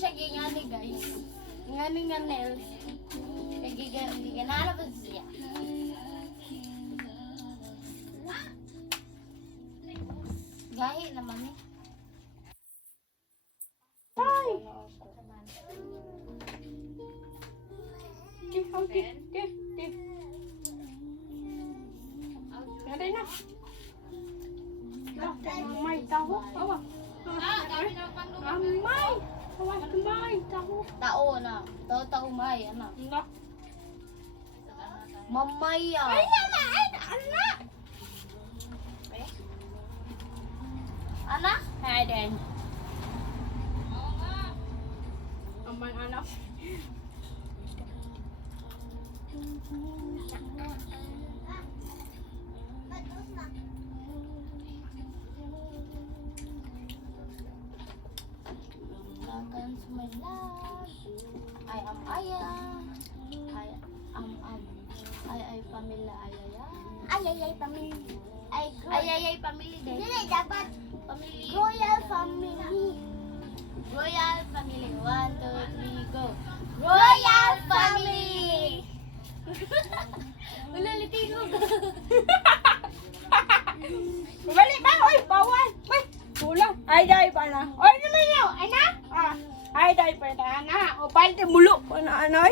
siya gingani guys. Ngani nga nails. Giganala pa siya. Gahi naman eh. Ay! Di. Ada na. May tahu. Awa. Amay. Awa, may tahu. Tao na. Tao may anak. Enggak. Mamaya. Ay, anak. Anak? Hai, Den. Aman anak. Makan semelah. I am ayah. I pamilya ayaya. Ayayay family. Ayayay pamilya din. Hindi, dapat Pamilya. royal family. Royal family. 1, 2, 3, go. Royal family. Wala litingo. Balik ba? Oy, bawal. Oy, kulang. Ay, dai pa na. Oy, naman yun. Anak. Ay, dai pa na. O, palte mulok pa na, anoy.